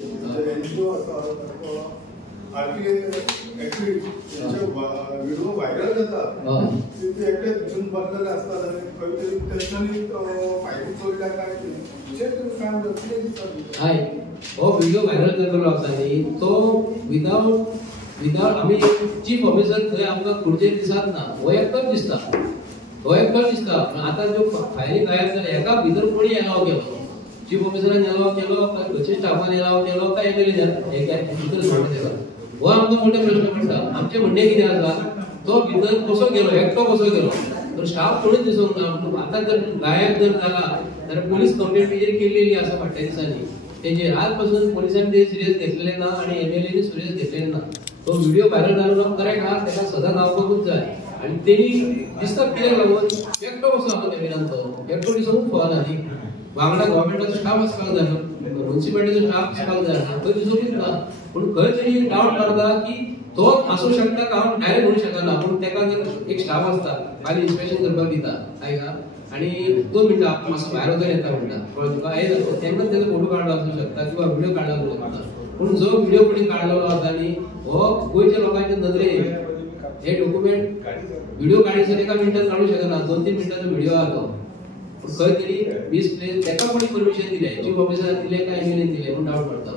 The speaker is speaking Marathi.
एनजीओ व्हिडिओ व्हायरल जातात ते एकटे दिसून बसलेले असतात आणि खंयतरी त्यांनी फायदे चोरल्या काय काम हाय हो व्हिडिओ व्हायरल केलेलो आसा न्ही तो विदाउट आम्ही चीफ ऑफिसर थंय आमकां खुर्चे दिसत ना हो एकटोच दिसता आता जो फायली तयार जाल्या एका भितर कोणी एलाव केलो चीफ ऑफिसरान एलाव केलो काय खंयच्या स्टाफान एलाव केलो काय एमएलए भितर सोडून दिला हो आमकां मोठे प्रश्न पडटा आमचे म्हणणे कितें आसा तो भितर कसो गेलो एकटो कसो गेलो तर स्टाफ कोणीच दिसूंक ना आता जर गायब जर जाला जाल्यार पोलीस कंप्लेंट तेजेर केलेली आसा फाटल्या दिसांनी तेजेर आज पासून पोलिसांनी ते सिरियस घेतलेले ना आणि एमएलएनी सिरियस घेतलेले ना तो व्हिडिओ व्हायरल जालो ना करेक्ट हा त्याला सजा गावपाकूच जाय आणि तेणी दिसता कित्याक लागून एकटो कसो आसा कॅबिनांत तो एकटो दिसूंक फावना न्ही वांगडा गव्हर्नमेंटाचो स्टाफ आसपाक जाय म्युनिसिपालिटीचो स्टाफ आसपाक जाय तो दिसूंकच ना पूण खंय तरी डावट मारता की तो आसूं शकता का हांव डायरेक्ट म्हणूंक शकना पूण तेका जर एक स्टाफ आसता खाली इन्स्पेक्शन करपाक दिता आयका आणि 2 मिनटां मातसो भायर वचून येता म्हणटा कळ्ळें तुका हे जाता तेन्नाच तेजो फोटो काडलो आसूं शकता किंवा व्हिडिओ काडलो आसूं शकता पूण जो व्हिडिओ कोणी काडलेलो आसा न्ही हो गोंयच्या लोकांच्या नदरेन हे डॉक्युमेंट व्हिडिओ काडीसर एका मिनटान काडूंक शकना 2-3 मिनटांचो व्हिडिओ आहा तो खंय तरी मिसप्लेस तेका कोणी परमिशन दिलें चीफ ऑफिसरान दिलें काय एमएलएन दिलें म्हणून डावट पडटा